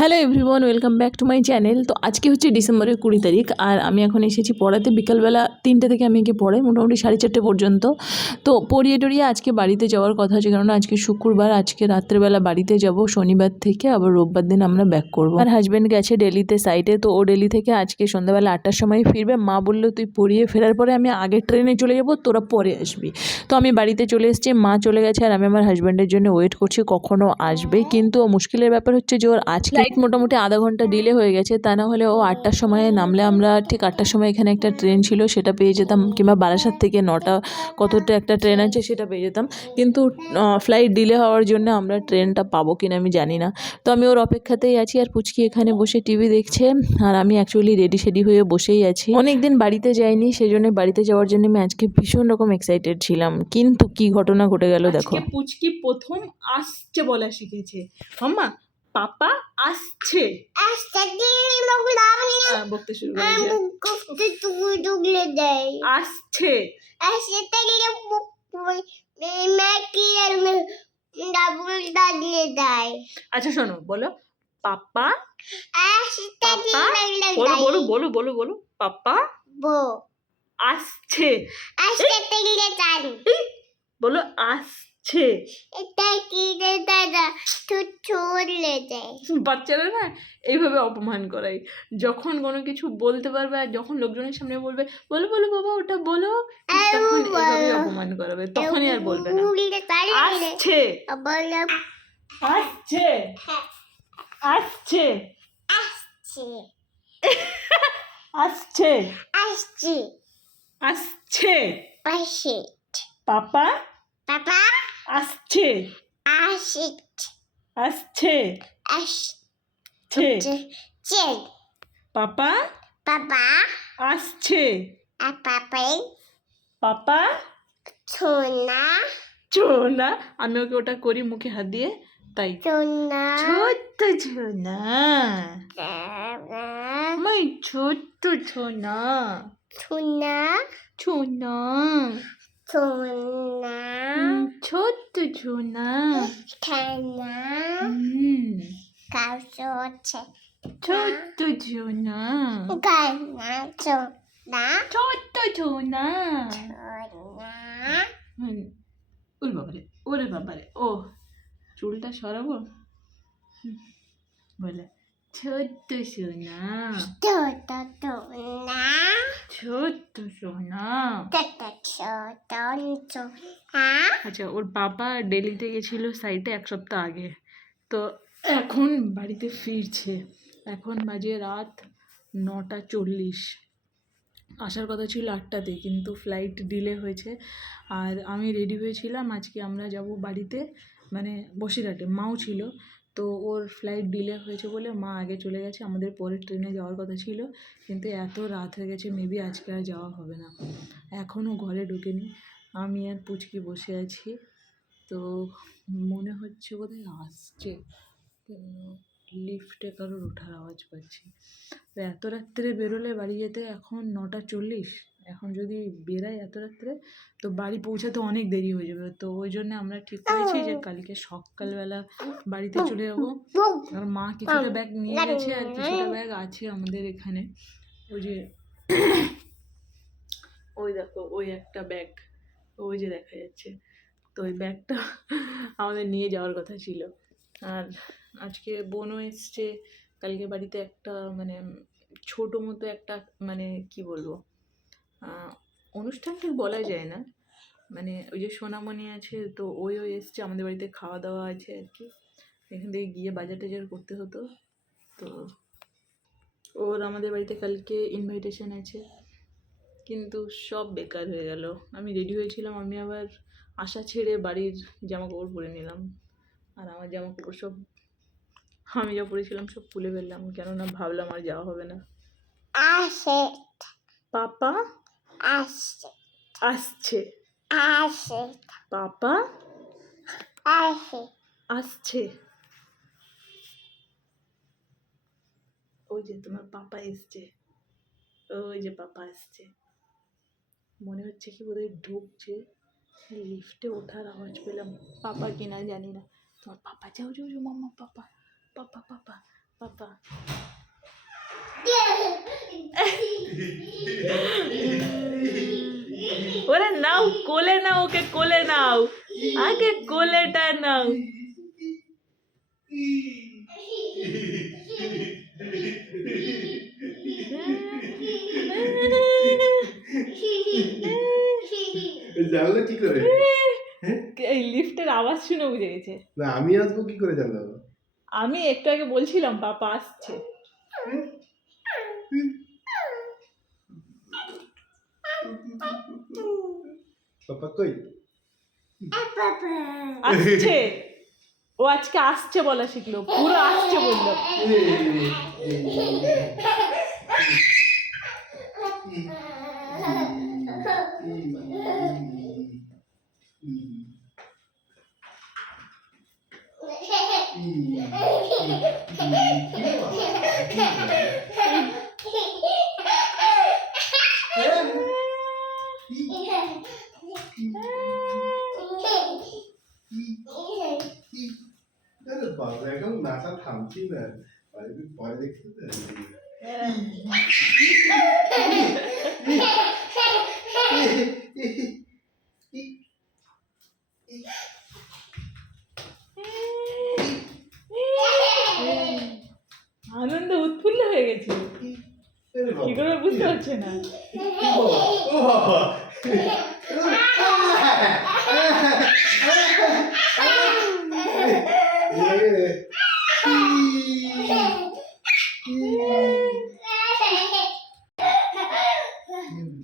Hello everyone, welcome back to my channel. তো আজকে হচ্ছে ডিসেম্বরের কুড়ি তারিখ, আর আমি এখন এসেছি পড়াতে। বিকালবেলা তিনটে থেকে আমি গিয়ে পড়াই, মোটামুটি সাড়ে চারটে পর্যন্ত। তো পড়িয়ে টড়িয়ে আজকে বাড়িতে যাওয়ার কথা আছে কারণ আজকে শুক্রবার, আজকে রাত্রেবেলা বাড়িতে যাব, শনিবার থেকে আবার রোববার দিন আমরা ব্যাক করব। আর হাজব্যান্ড গেছে ডেলিতে সাইটে তো ও ডেলি থেকে আজকে সন্ধ্যাবেলা আটটার সময় ফিরবে। মা বলল, তুই পড়িয়ে ফেরার পরে আমি আগের ট্রেনে চলে যাব, তোরা পরে আসবি। তো আমি বাড়িতে চলে এসেছি, মা চলে গেছে, আর আমি আমার হাজব্যান্ডের জন্য ওয়েট করছি, কখনো আসবে। কিন্তু মুশকিলের ব্যাপার হচ্ছে যে ওর আজকে ফ্লাইট মোটামুটি আধা ঘণ্টা ডিলে হয়ে গেছে। তা না হলে ও আটটার সময় নামলে আমরা ঠিক আটটার সময় এখানে একটা ট্রেন ছিল সেটা পেয়ে যেতাম। কিংবা বারাসাত থেকে নটা কতটা একটা ট্রেন আছে সেটা পেয়ে যেতাম। কিন্তু ফ্লাইট ডিলে হওয়ার জন্য আমরা ট্রেনটা পাবো কিনা আমি জানি না। তো আমি ওর অপেক্ষাতেই আছি আর পুচকি এখানে বসে টিভি দেখছে। আর আমি অ্যাকচুয়ালি রেডি সেডি হয়ে বসেই আছি। অনেক দিন বাড়িতে যাইনি সেই জন্য বাড়িতে যাওয়ার জন্য আমি আজকে ভীষণ রকম এক্সাইটেড ছিলাম। কিন্তু কি ঘটনা ঘটে গেল দেখো। পুচকি প্রথম আসছে বলা শিখেছে। মাম্মা পাপা আসছে। বকতে শুরু ডুবলে দেয় আসছে আচ্ছা শোনো বলো। পাপা? বলো বলো বলো বলো বলো। পাপা? বো। আসছে। বলো আসছে। এটা কি রে দাদা? তুই চলে দেয় বাচ্চারা না এইভাবে অপমান করাই যখন কোনো কিছু বলতে পারবে আর যখন লোকজনের সামনে বলবে বলো বলো বাবা ওটা বলো তখন এইভাবে অপমান করাবে। তখনই আর বলবে না। আসছে। বলে। আসছে। আসছে। আসছে। আসছে। আসছে। আসছে। আসছে পাপা? পাপা? আসছে। আসছে। আসছে। পাপা? পাপা? আসছে। আর পাপাই? পাপা? সোনা ছোনা? আমি ওকে ওটা করি মুখে হাত দিয়ে তাই। সোনা ছোট্ট ছোনা। মাই ছোট্ট ছোনা। সোনা ছোনা। হুম, ছোট্ট ছোনা খানা হুম, কাউসোছে ছোট্ট ছোনা খানা সোনা ছোট্ট ছোনা হুম, ওরে বাবারে ওরে বাবারে ও চুলটা সরাবো? বলে। ছোট্ট সোনা ছোট সোনা ছোট্ট সোনা ছোট ছোট সোনা আচ্ছা ওর বাবা দিল্লিতে গেছিল সাইটে এক সপ্তাহ আগে। তো এখন বাড়িতে ফিরছে। এখন বাজে রাত নটা চল্লিশ। আসার কথা ছিল আটটাতে কিন্তু ফ্লাইট ডিলে হয়েছে। আর আমি রেডি হয়েছিলাম আজকে আমরা যাব বাড়িতে। মানে বসিরহাটে মাও ছিল। তো ওর ফ্লাইট ডিলে হয়েছে বলে মা আগে চলে গেছে। আমাদের পরের ট্রেনে যাওয়ার কথা ছিল। কিন্তু এত রাত হয়ে গেছে মেবি আজকে আর যাওয়া হবে না। এখনও ঘরে ঢুকেনি। আমি আর পুচকি বসে আছি। তো মনে হচ্ছে বোধহয় আসছে। লিফটে কারোর ওঠার আওয়াজ পাচ্ছি। তো এত রাত্রে বেরোলে বাড়ি যেতে এখন নটা চল্লিশ। এখন যদি বেরাই এত রাত্রে, তো বাড়ি পৌঁছাতে অনেক দেরি হয়ে যাবে। তো ওই জন্য আমরা ঠিক করেছি যে কালকে সকালবেলা বাড়িতে চলে যাব। আর মা কিছুটা ব্যাগ নিয়ে গেছে আর কিছুটা ব্যাগ আছে আমাদের এখানে। ওই যে ওই দেখো, ওই একটা ব্যাগ ওই যে দেখা যাচ্ছে। তো ওই ব্যাগটা আমাদের নিয়ে যাওয়ার কথা ছিল। আর আজকে বোনও এসছে, কালকে বাড়িতে একটা মানে ছোটো মতো একটা মানে কি বলব? অনুষ্ঠান ঠিক বলা যায় না। মানে ওই যে সোনামণি আছে তো ওইও এসছে আমাদের বাড়িতে খাওয়া দাওয়া আছে আর কি। এখান থেকে গিয়ে বাজার টাজার করতে হতো। তো ওর আমাদের বাড়িতে কালকে ইনভাইটেশন আছে। কিন্তু সব বেকার হয়ে গেল। আমি রেডি হয়েছিলাম আমি আবার আশা ছেড়ে বাড়ির জামা কাপড় পরে নিলাম। আর আমার জামা কাপড় সব আমি যা পরেছিলাম সব খুলে ফেললাম। কেননা ভাবলাম আর যাওয়া হবে না। পাপা? আসে আসছে। আসে পাপা আসে আসছে। ওই যে তোমার পাপা এসছে। ওই যে পাপা আসছে মনে হচ্ছে কি বোধহয় ঢুকছে। লিফটে ওঠার আওয়াজ পেলাম। পাপা কিনা জানি না। তোমার পাপা যাও যাও মাম্মা পাপা পাপা পাপা পাপা। ওরে নাও কোলে নাও ওকে কোলে নাও। আগে কোলেটা নাও। জানলে কি করে? এই লিফটের আওয়াজ শুনে বুঝে গেছে। না আমি আসব কি করে জানলাম আমি একটু আগে বলছিলাম পাপা আসছে। পাপা কই? আসছে। ও আজকে আসছে বলা শিখলো পুরো আসছে বলল। আরে বাবা এখন নাচা থামছি না পরে দেখছি তো। আনন্দ উৎফুল্ল হয়ে গেছে আরে বাবা। কি করে বুঝতে পারছে না ও বাবা।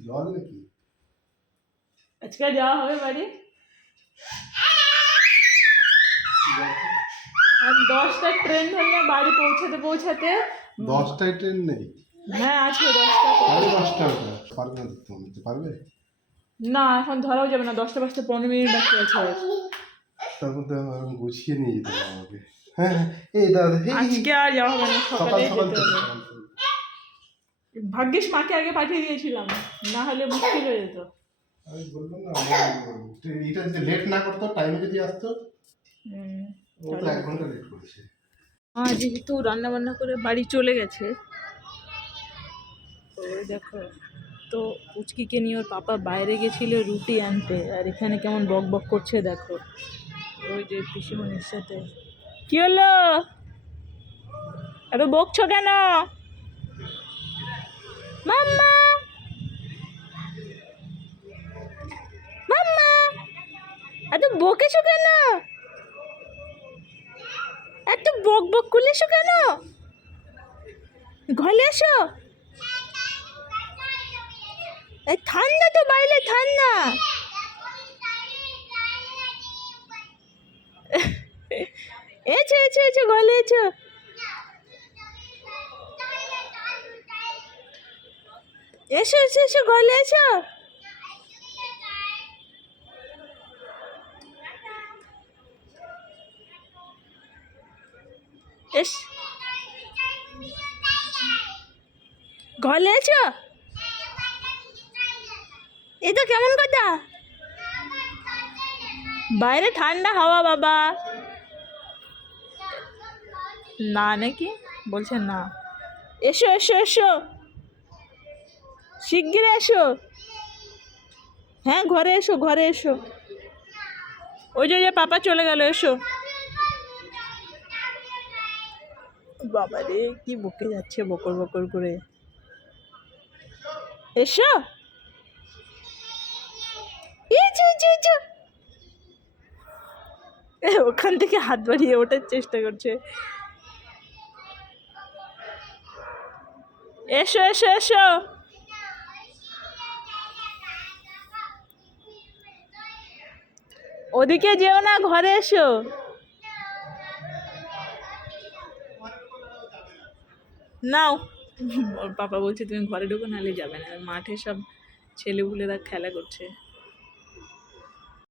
জল নাকি আজকে যাওয়া হবে বাড়ি আর দশটা ট্রেন ধরলে বাড়ি পৌঁছাতে পৌঁছাতে দশটায় ট্রেন নেই হ্যাঁ আছে দশটা সাড়ে দশটা ওটা। পারবে না পারবে? না এখন ধরাও যাবে না দশটা পাঁচটা পনেরো মিনিট বাকি আছে। তারপর তো আমি গুছিয়ে নিয়ে যেতে হবে আমাকে। হ্যাঁ হ্যাঁ, এই দাদা আজকে আর যাওয়া হবে না সকালে যেতে হবে। ভাগ্যিস মাকে আগে পাঠিয়ে দিয়েছিলাম না হলে মুশকিল হয়ে যেত। আমি বললাম না এটা যদি লেট না করতো টাইমে যদি আসতো ও তো এক ঘণ্টা লেট করেছে। মা যেহেতু রান্না বান্না করে বাড়ি চলে গেছে ওই দেখো। তো পুচকিকে নিয়ে ওর পাপা বাইরে গেছিল রুটি আনতে। আর এখানে কেমন বক বক করছে দেখো। ওই যে পিসিমণির সাথে। কি হলো? এত বকছো কেন? মাম্মা! মাম্মা! এত বকেছো কেন? এত বক বক করলেছো কেন? ঘরে এই ঠান্ডা তো বাইরে, ঠান্ডা। এছো এছো এছো, ঘরে এছো। এসো এসো এসো, ঘরে এসো। এস। ঘরে এসো। এ তো কেমন কথা? বাইরে ঠান্ডা হাওয়া, বাবা। না নাকি? বলছে না। এসো এসো এসো। শিগগির এসো। হ্যাঁ ঘরে এসো ঘরে এসো। ওই যে, পাপা চলে গেল, এসো। বাবা রে, কি বকে যাচ্ছে বকর বকর করে। এসো। ওখান থেকে হাত বাড়িয়ে ওঠার চেষ্টা করছে। এসো এসো এসো। ওদিকে যেও না, ঘরে এসো। নাও। ওর পাপা বলছে, তুমি ঘরে ঢুকো, নাহলে যাবে না। মাঠে সব ছেলেপুলেরা খেলা করছে।